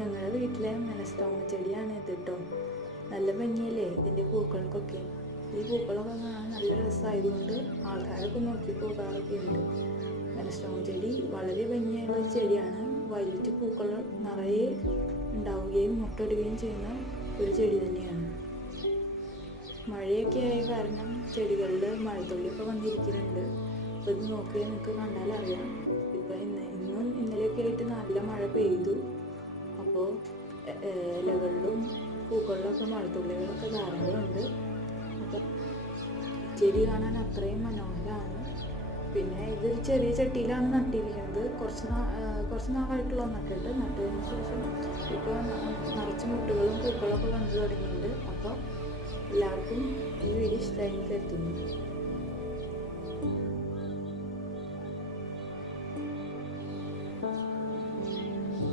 ഞങ്ങളുടെ വീട്ടിലെ മെലസ്റ്റോമ ചെടിയാണ് ഇത് കേട്ടോ നല്ല ഭംഗിയല്ലേ ഇതിന്റെ പൂക്കൾക്കൊക്കെ. ഈ പൂക്കളൊക്കെ കാണാൻ നല്ല രസമായതുകൊണ്ട് ആൾക്കാരൊക്കെ നോക്കി പോകാറൊക്കെ ഉണ്ട്. മെലസ്റ്റോമ ചെടി വളരെ ഭംഗിയായുള്ള ഒരു ചെടിയാണ്. വൈലറ്റ് പൂക്കൾ നിറയെ ഉണ്ടാവുകയും മുട്ടയിടുകയും ചെയ്യുന്ന ഒരു ചെടി തന്നെയാണ്. മഴയൊക്കെ ആയ കാരണം ചെടികളിൽ മഴത്തുള്ളിയൊക്കെ വന്നിരിക്കുന്നുണ്ട്. അപ്പോൾ ഇത് നോക്കിയാൽ നിങ്ങൾക്ക് കണ്ടാൽ അറിയാം ഇപ്പം ഇന്ന് ഇന്നും ഇന്നലെയൊക്കെ ആയിട്ട് നല്ല മഴ പെയ്തു. അപ്പോൾ ഇലകളിലും പൂക്കളിലൊക്കെ മഴത്തുള്ളികളൊക്കെ ധാരാളമുണ്ട്. അപ്പം ചെടി കാണാൻ അത്രയും മനോഹരമാണ് പിന്നെ ഇതൊരു ചെറിയ ചട്ടിയിലാണ് നട്ടിരിക്കുന്നത്. കുറച്ച് നാ കുറച്ച് നാളായിട്ടുള്ള നട്ടിട്ട് നട്ടതിന് ശേഷം ഇപ്പോൾ നിറച്ച് മുട്ടുകളും പൂക്കളൊക്കെ വന്നു തുടങ്ങിയിട്ടുണ്ട്. അപ്പോൾ എല്ലാവർക്കും ഈ വീഡിയോ ഇഷ്ടമായി കരുതുന്നു.